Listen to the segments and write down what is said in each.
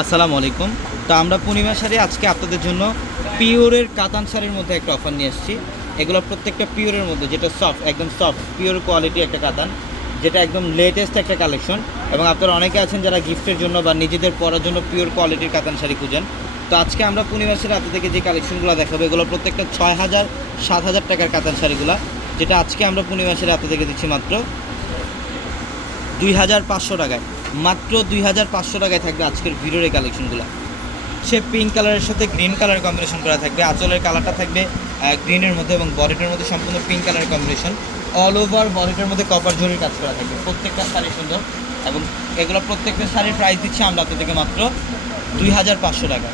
আসসালামু আলাইকুম। তো আমরা পূর্ণিমা শাড়ি আজকে আপনাদের জন্য পিওরের কাতান শাড়ির মধ্যে একটা অফার নিয়ে এসেছি। এগুলো প্রত্যেকটা পিওরের মধ্যে, যেটা সফট, একদম সফট পিওর কোয়ালিটি একটা কাতান, যেটা একদম লেটেস্ট একটা কালেকশন। এবং আপনারা অনেকে আছেন যারা গিফটের জন্য বা নিজেদের পরার জন্য পিওর কোয়ালিটির কাতান শাড়ি খুঁজেন। তো আজকে আমরা পূর্ণিমা শাড়ি আপনাদেরকে যে কালেকশনগুলো দেখাবো, এগুলো প্রত্যেকটা 6,000 7,000 টাকার কাতান শাড়িগুলো, যেটা আজকে আমরা পূর্ণিমা শাড়ি আপনাদেরকে দিচ্ছি মাত্র 2,500 টাকায়। মাত্র 2,500 টাকায় থাকবে আজকের ভিডিওর এই কালেকশনগুলো। সে পিঙ্ক কালারের সাথে গ্রিন কালার কম্বিনেশন করা থাকবে। আঁচলের কালারটা থাকবে গ্রিনের মধ্যে এবং বডিটার মধ্যে সম্পূর্ণ pink colour combination. All over বডিটার মধ্যে কপার জরির কাজ করা থাকবে। প্রত্যেকটা শাড়ি সুন্দর এবং এগুলো প্রত্যেকটা শাড়ির প্রাইস দিচ্ছি আমরা আপনাদেরকে মাত্র 2,500 টাকা।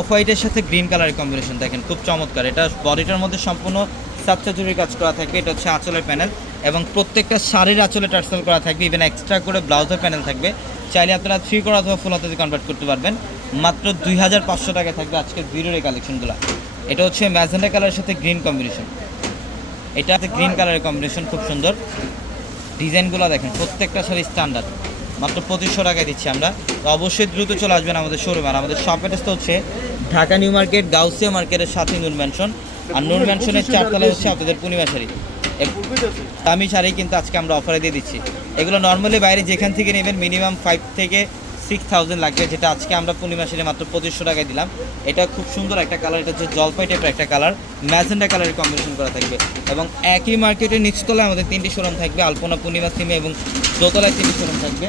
অফ হোয়াইটের সাথে গ্রিন কালারের কম্বিনেশন দেখেন, খুব চমৎকার। এটা বডিটার মধ্যে সম্পূর্ণ সাতটা জরির কাজ করা থাকবে। এটা হচ্ছে আঁচলের প্যানেল এবং প্রত্যেকটা শাড়ির আঁচলে টার্সেল করা থাকবে। ইভেন এক্সট্রা করে ব্লাউজের প্যানেল থাকবে। চাইলে আপনারা 3 করা অথবা ফুল হাতাতে কনভার্ট করতে পারবেন। মাত্র 2,500 টাকায় থাকবে আজকের ভিডিওর এই কালেকশনগুলো। এটা হচ্ছে ম্যাজেন্ডা কালারের সাথে গ্রিন কম্বিনেশন। এটা গ্রিন কালারের কম্বিনেশন, খুব সুন্দর। ডিজাইনগুলো দেখেন, প্রত্যেকটা শাড়ি স্ট্যান্ডার্ড। মাত্র 2,500 টাকায় দিচ্ছি আমরা। তো অবশ্যই দ্রুত চলে আসবেন আমাদের শোরুমে। আর আমাদের শপ অ্যাড্রেসটা হচ্ছে ঢাকা নিউ মার্কেট, গাউসিয়া মার্কেটের সাথে নূর ম্যানশন। আর নূর ম্যানশনের 4 তলা হচ্ছে আপনাদের পূর্ণিমা শাড়ি। দামি শাড়ি কিন্তু আজকে আমরা অফারে দিয়ে দিচ্ছি। এগুলো নর্মালি বাইরে যেখান থেকে নেবেন মিনিমাম 5 থেকে 6,000 লাগবে, যেটা আজকে আমরা পূর্ণিমা শাড়ি মাত্র 2,500 টাকায় দিলাম। এটা খুব সুন্দর একটা কালার। এটা হচ্ছে জলপাই টাইপের একটা কালার, ম্যাজেন্ডা কালারের কম্বিনেশন করা থাকবে। এবং একই মার্কেটের নিচতলায় আমাদের 3টি শোরুম থাকবে, আলপনা, পূর্ণিমা, সিমে, এবং দোতলায় 3টি শোরুম থাকবে,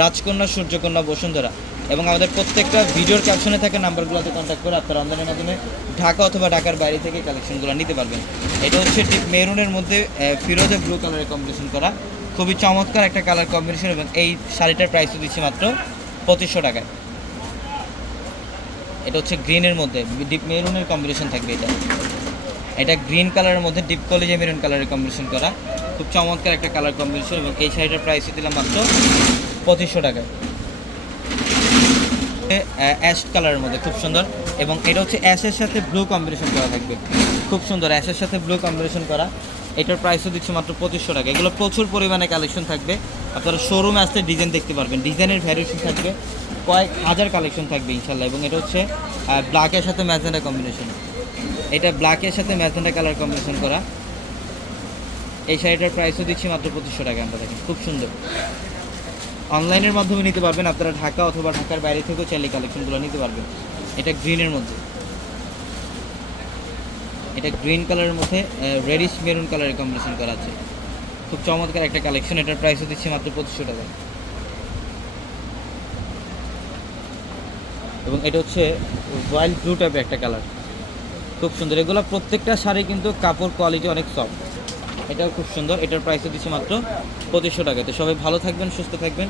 রাজকন্যা, সূর্যকন্যা, বসুন্ধরা। এবং আমাদের প্রত্যেকটা ভিডিওর ক্যাপশনে থাকা নাম্বারগুলোতে কন্ট্যাক্ট করে আপনারা অনলাইনের মাধ্যমে ঢাকা অথবা ঢাকার বাইরে থেকে কালেকশনগুলো নিতে পারবেন। এটা হচ্ছে ডিপ মেরুনের মধ্যে ফিরোজা ব্লু কালারের কম্বিনেশন করা, খুবই চমৎকার একটা কালার কম্বিনেশন। এবং এই শাড়িটার প্রাইসও দিচ্ছি মাত্র 2,500 টাকায়। এটা হচ্ছে গ্রিনের মধ্যে ডিপ মেরুনের কম্বিনেশন থাকবে। এটা গ্রিন কালারের মধ্যে ডিপ কলিজা মেরুন কালারের কম্বিনেশন করা, খুব চমৎকার একটা কালার কম্বিনেশন। এবং এই শাড়িটার প্রাইসও দিলাম মাত্র 2,500 টাকায়। অ্যাশ কালারের মধ্যে খুব সুন্দর। এবং এটা হচ্ছে অ্যাশের সাথে ব্লু কম্বিনেশন করা থাকবে, খুব সুন্দর। অ্যাশের সাথে ব্লু কম্বিনেশন করা, এটার প্রাইসও দিচ্ছি মাত্র 2,500 টাকা। এগুলো প্রচুর পরিমাণে কালেকশন থাকবে। আপনারা শোরুমে আসতে ডিজাইন দেখতে পারবেন, ডিজাইনের ভ্যারিয়েশন থাকবে, কয়েক হাজার কালেকশন থাকবে ইনশাল্লাহ। এবং এটা হচ্ছে ব্ল্যাকের সাথে ম্যাজেন্ডা কম্বিনেশন। এটা ব্ল্যাকের সাথে ম্যাজেন্ডা কালার কম্বিনেশন করা। এই শাড়িটার প্রাইসও দিচ্ছি মাত্র 2,500 টাকা। আমরা দেখেন, খুব সুন্দর। অনলাইনের মাধ্যমে নিতে পারবেন, আপনারা ঢাকা অথবা ঢাকার বাইরে থেকেও চাইলে কালেকশনগুলো নিতে পারবেন। এটা গ্রিনের মধ্যে, এটা গ্রিন কালারের মধ্যে রেডিশ মেরুন কালারের কম্বিনেশন করা আছে, খুব চমৎকার একটা কালেকশন। এটার প্রাইসও দিচ্ছি মাত্র 2,500 টাকা। এবং এটা হচ্ছে রয়্যাল ব্লু টাইপের একটা কালার, খুব সুন্দর। এগুলো প্রত্যেকটা শাড়ি কিন্তু কাপড় কোয়ালিটি অনেক সফট। এটাও খুব সুন্দর। এটার প্রাইসও দিচ্ছি মাত্র 2,500 টাকা। তো সবাই ভালো থাকবেন, সুস্থ থাকবেন।